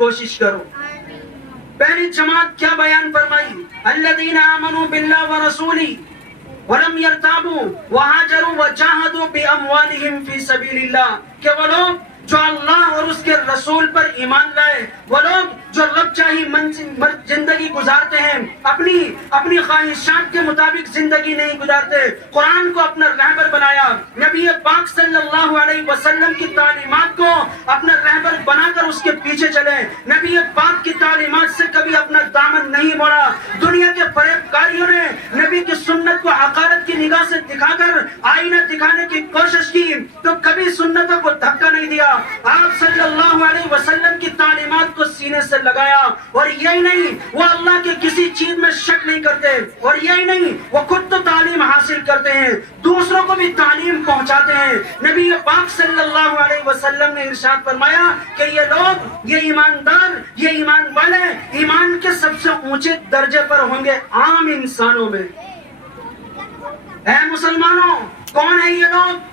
کوشش کرو. پہلی جماعت کیا بیان فرمائی؟ الذین آمنوا باللہ ورسولہ ولم یرتابوا وہاجروا وجاہدوا باموالہم فی سبیل اللہ، کہ وہ لوگ جو اللہ اور اس کے رسول پر ایمان لائے، وہ لوگ جو رب چاہی زندگی گزارتے ہیں، اپنی خواہشات کے مطابق زندگی نہیں گزارتے، قرآن کو اپنا رہبر بنایا، نبی پاک صلی اللہ علیہ وسلم کی تعلیمات کو اپنا رہبر بنا کر اس کے پیچھے چلے، نبی پاک کی تعلیمات سے کبھی اپنا دامن نہیں موڑا. دنیا کے فریب کاریوں نے نبی کی سنت کو حقارت کی نگاہ سے دکھا کر آئینہ دکھانے کی کوشش کی تو کبھی سنتوں کو دھکا نہیں دیا. آپ صلی اللہ علیہ وسلم کی تعلیمات کو سینے سے لگایا. اور یہی نہیں، وہ اللہ کے کسی چیز میں شک نہیں کرتے، اور یہی نہیں، وہ خود تو تعلیم حاصل کرتے ہیں، دوسروں کو بھی تعلیم پہنچاتے ہیں. نبی پاک صلی اللہ علیہ وسلم نے ارشاد فرمایا کہ یہ لوگ، یہ ایماندار، یہ ایمان والے ایمان کے سب سے اونچے درجے پر ہوں گے عام انسانوں میں. اے مسلمانوں، کون ہیں یہ لوگ؟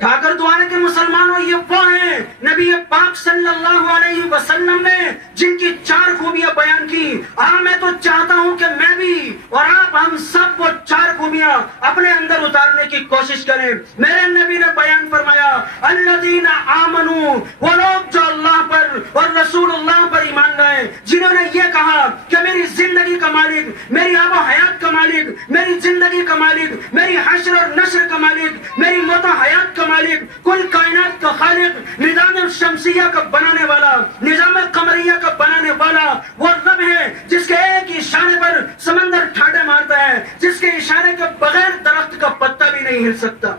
ٹھاکر دوارے کے مسلمانوں، یہ وہ ہیں نبی پاک صلی اللہ علیہ وسلم نے جن کی 4 خوبیاں بیان کی. میں تو چاہتا ہوں کہ میں بھی اور آپ ہم سب وہ 4 خوبیاں اپنے اندر اتارنے کی کوشش کریں. میرے نبی نے بیان فرمایا الذین آمنوا، وہ لوگ جو اللہ پر اور رسول اللہ پر ایمان لائے، جنہوں نے یہ کہا کہ میری زندگی کا مالک، میری آب و حیات کا مالک، میری زندگی کا مالک، میری حشر اور نشر کا مالک، میری موت و حیات کا مالک، کل کائنات کا خالق، نظام شمسیہ کا بنانے والا، نظام قمریہ کا بنانے والا وہ رب ہے جس کے ایک اشارے پر سمندر ٹھاٹے مارتا ہے، جس کے اشارے کے بغیر درخت کا پتا بھی نہیں ہل سکتا.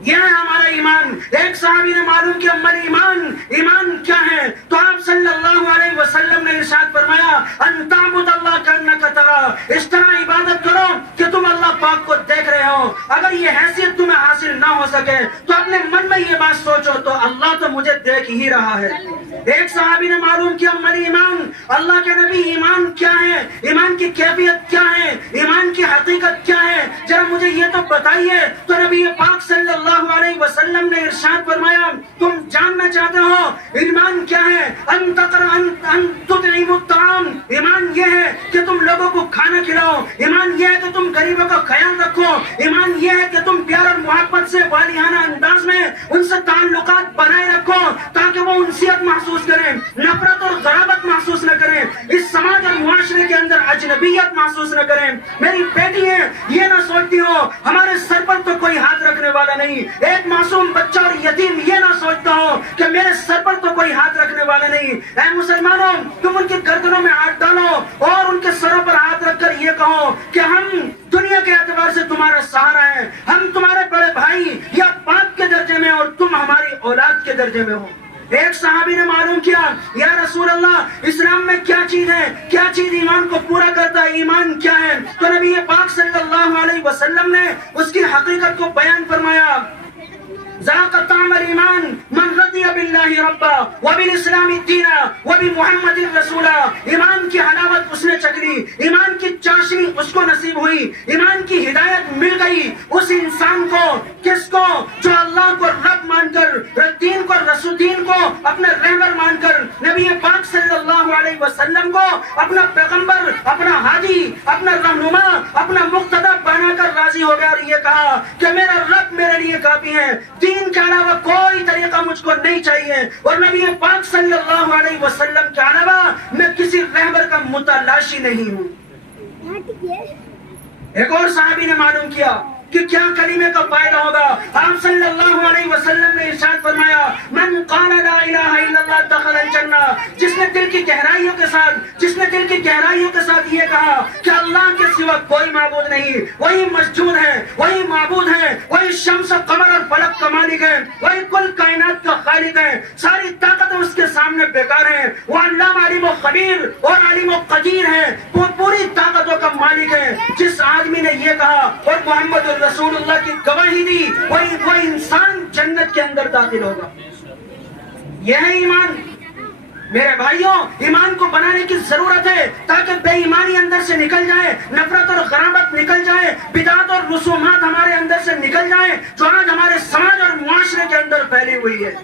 یہ ہے ہمارا ایمان. ایک صحابی نے معلوم کیا ایمان کیا ہے، تو آپ صلی اللہ علیہ وسلم نے ارشاد فرمایا ان تعبد اللہ کانک تراہ، اس طرح عبادت کرو کہ تم اللہ پاک کو دیکھ رہے ہو. اگر یہ حیثیت تمہیں حاصل نہ ہو سکے تو اپنے من میں یہ بات سوچو تو اللہ تو مجھے دیکھ ہی رہا ہے. ایک صحابی نے معلوم کیا ایمان، اللہ کے نبی ایمان کیا ہے، ایمان کی کیفیت کیا ہے، ایمان کی حقیقت کیا ہے، ذرا مجھے یہ تو بتائیے. تو نبی پاک صلی اللہ علیہ وسلم نے ارشاد فرمایا تم جاننا چاہتے ہو ایمان کیا ہے؟ ان تطعموا الطعام، ایمان یہ ہے کہ تم لوگوں کو کھانا کھلاؤ، ایمان یہ ہے کہ تم غریبوں کا خیال رکھو، ایمان یہ ہے کہ تم پیار اور محبت سے والیانہ انداز میں ان سے تعلقات بنائے رکھو تاکہ وہ انسیت محسوس کریں، نفرت اور غرابت محسوس نہ کریں، اس سماج اور معاشرے کے اندر اجنبیت محسوس نہ کریں. میری بیٹی ہے، یہ نہ سوچتی ہو ہمارے سر پر تو کوئی ہاتھ رکھنے والا نہیں. ایک معصوم بچہ اور یتیم یہ نہ سوچتا ہو کہ میرے سر پر تو کوئی ہاتھ رکھنے والا نہیں. اے مسلمانوں، تم ان کی گردنوں میں ہاتھ ڈالو اور ان کے سروں پر ہاتھ رکھ کر یہ کہو کہ ہم دنیا کے اعتبار سے تمہارا سہارا ہے، ہم تمہارے بڑے بھائی یا باپ کے درجے میں اور تم ہماری اولاد کے درجے میں ہو. ایک صحابی نے معلوم کیا یا رسول اللہ اسلام میں کیا چیز ہے، کیا چیز ایمان کو پورا کرتا ہے، ایمان کیا ہے؟ تو نبی پاک صلی اللہ علیہ وسلم نے اس کی حقیقت کو بیان فرمایا ذاق طعم الایمان من رضی باللہ ربا وبالاسلام دینا وبمحمد رسولا. ایمان کی حلاوت اس نے چکھ لی، ایمان کی چاشنی اس کو نصیب ہوئی، ایمان کی ہدایت مل گئی اس انسان کو. کس کو؟ جو اللہ کو رب مان کر، دین کو رسول، دین کو اپنا رہبر مان کر، نبی پاک صلی اللہ علیہ وسلم کو اپنا پیغمبر، اپنا ہادی، اپنا رہنما، اپنا مقتدی بنا کر راضی ہو گیا اور یہ کہا کہ میرا رب میرے لیے کافی ہے، دین کے علاوہ کوئی طریقہ مجھ کو نہیں چاہیے، اور نبی پاک صلی اللہ علیہ وسلم کے علاوہ میں کسی رہبر کا متلاشی نہیں ہوں. ایک اور صحابی نے معلوم کیا کہ کیا کلمے کا فائدہ ہوگا. آپ صلی اللہ علیہ وسلم نے ارشاد فرمایا من قال لا الہ الا اللہ دخل الجنہ، جس نے دل کی گہرائیوں کے ساتھ یہ کہا کہ اللہ کے سوا کوئی معبود نہیں، وہی مسجود ہے، وہی معبود ہے، وہی شمس و قمر اور فلک کا مالک ہے، وہی کل کائنات کا خالق ہے، ساری طاقتیں اس کے سامنے بیکار ہیں، وہ علام علیم و خبیر اور علیم و قدیر ہے، وہ پوری طاقتوں کا مالک ہے. جس آدمی نے یہ کہا اور محمد رسول اللہ کی گواہی دی وہ انسان جنت کے اندر داخل ہوگا. یہ ہے ایمان. میرے بھائیوں، ایمان کو بنانے کی ضرورت ہے تاکہ بے ایمانی اندر سے نکل جائے، نفرت اور غرابت نکل جائے، بدعات اور رسومات ہمارے اندر سے نکل جائیں جو آج ہمارے سماج اور معاشرے کے اندر پھیلی ہوئی ہے.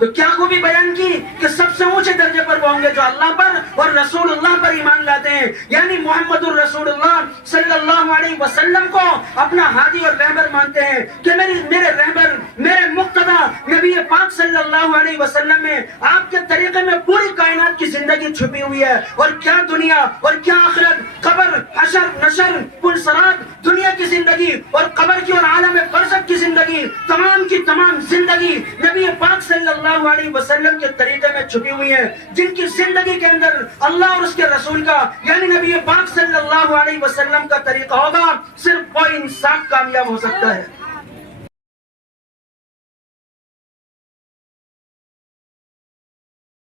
تو کیا خوبی بیان کی کہ سب سے اونچے درجے پر وہ ہوں گے جو اللہ پر اور رسول اللہ پر ایمان لاتے ہیں، یعنی محمد الرسول اللہ صلی اللہ علیہ وسلم کو اپنا ہادی اور رہبر مانتے ہیں کہ میرے رہبر، میرے مقتدی نبی پاک صلی اللہ علیہ وسلم میں، آپ کے طریقے میں پوری کائنات کی زندگی چھپی ہوئی ہے، اور کیا دنیا اور کیا آخرت، قبر، حشر، نشر، پل صراط، دنیا کی زندگی اور قبر کی اور عالم برزخ کی زندگی، تمام کی تمام زندگی نبی پاک صلی اللہ علیہ وسلم کے طریقے میں چھپی ہوئی ہے، جن کی زندگی کے اندر اللہ اور اس کے رسول کا یعنی نبی پاک صلی اللہ علیہ وسلم کا طریقہ ہوگا، صرف وہ انسان کامیاب ہو سکتا ہے۔